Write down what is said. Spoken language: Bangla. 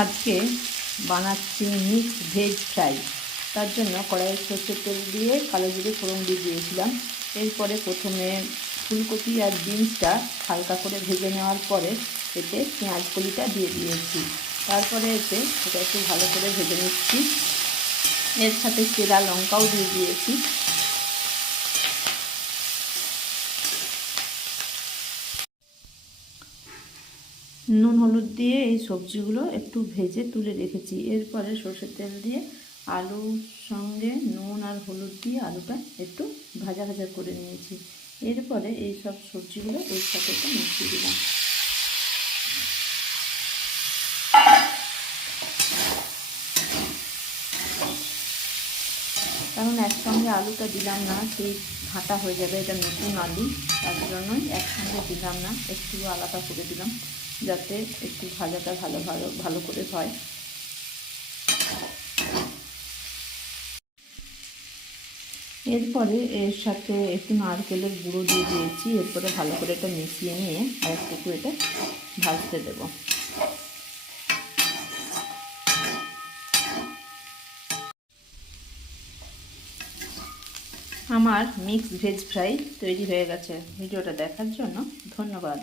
আজকে বানাচ্ছি মিক্স ভেজ ফ্রাই। তার জন্য কড়াইয়ে সরষের তেল দিয়ে কালো জিরে ফোড়ন দিয়ে দিয়েছিলাম। এরপরে প্রথমে ফুলকপি আর বিনসটা হালকা করে ভেজে নেওয়ার পরে এতে পেঁয়াজ কলিটা দিয়ে দিয়েছি। তারপরে এটা একটু ভালো করে ভেজে নিচ্ছি। এর সাথে চেরা লঙ্কাও দিয়ে দিয়েছি। নুন হলুদ দিয়ে এই সবজিগুলো একটু ভেজে তুলে রেখেছি। এরপরে সরষের তেল দিয়ে আলুর সঙ্গে নুন আর হলুদ দিয়ে আলুটা একটু ভাজা ভাজা করে নিয়েছি। এরপরে এই সব সবজিগুলো এর সাথে একটু মিশিয়ে দিলাম। কারণ একসঙ্গে আলুটা দিলাম না, সেই ঘাঁটা হয়ে যাবে, এটা নতুন আলু, তার জন্যই একসঙ্গে দিলাম না, একটু আলাদা করে দিলাম যাতে একটু ভাজাটা ভালো করে হয়। এরপরে এর সাথে একটু নারকেলের গুঁড়ো দিয়ে দিয়েছি। এরপরে ভালো করে এটা মিশিয়ে নিয়ে আর একটু এটা ভাজতে দেব। আমার মিক্স ভেজ ফ্রাই তৈরি হয়ে গেছে। ভিডিওটা দেখার জন্য ধন্যবাদ।